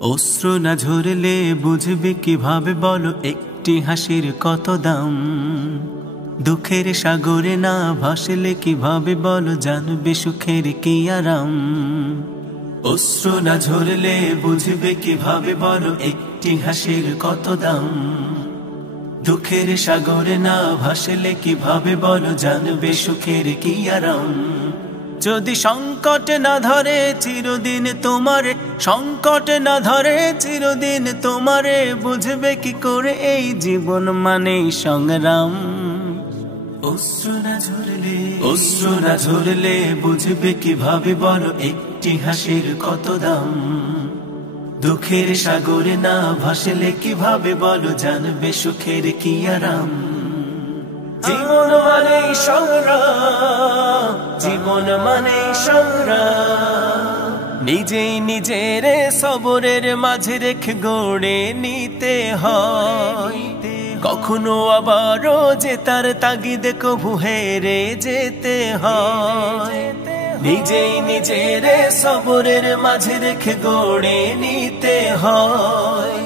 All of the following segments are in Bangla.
অশ্রু না ঝরলে বুঝবে কিভাবে বলো একটি হাসির কত দাম। দুঃখের সাগরে না ভাসলে কিভাবে বলো জানবে সুখের কি আরাম। অশ্রু না ঝরলে বুঝবে কিভাবে বলো একটি হাসির কত দাম। দুঃখের সাগরে না ভাসলে কিভাবে বলো জানবে সুখের কি আরাম। যদি সংকট না ধরে চিরদিন তোমারে, সংকট না ধরে চিরদিন তোমারে, বুঝবে কি করে এই জীবন মানেই সংগ্রাম। অশ্রু না ঝরলে বুঝবে কিভাবে বলো একটি হাসির কত দাম। দুঃখের সাগরে না ভাসলে কিভাবে বলো জানবে সুখের কি আরাম। জীবন মানেই সংগ্রাম, জীবন মানেই সংগ্রাম। নিজেই নিজের সবরের মাঝে রেখে গড়ে নিতে হয়। কখনো আবারও যে তার তাগিদে কভু হেরে যেতে হয়। নিজেই নিজের সবরের মাঝে রেখে গড়ে নিতে হয়।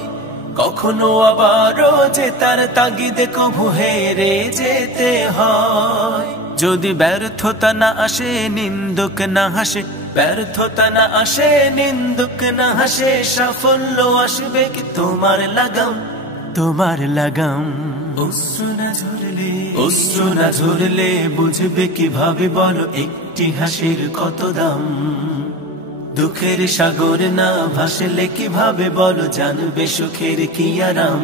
কখনো আবারও যে তার তাগিদে কভু হেরে যেতে হয়। যদি ব্যর্থতা না আসে নিন্দুক না হাসে, ব্যর্থতা না আসে নিন্দুক না হাসে, সাফল্য আসবে কি তোমার লাগাম, তোমার লাগাম। অশ্রু না ঝরলে বুঝবে কিভাবে বলো একটি হাসির কত দাম। দুঃখের সাগর না ভাসলে কিভাবে বলো জানবে সুখের কি আরাম।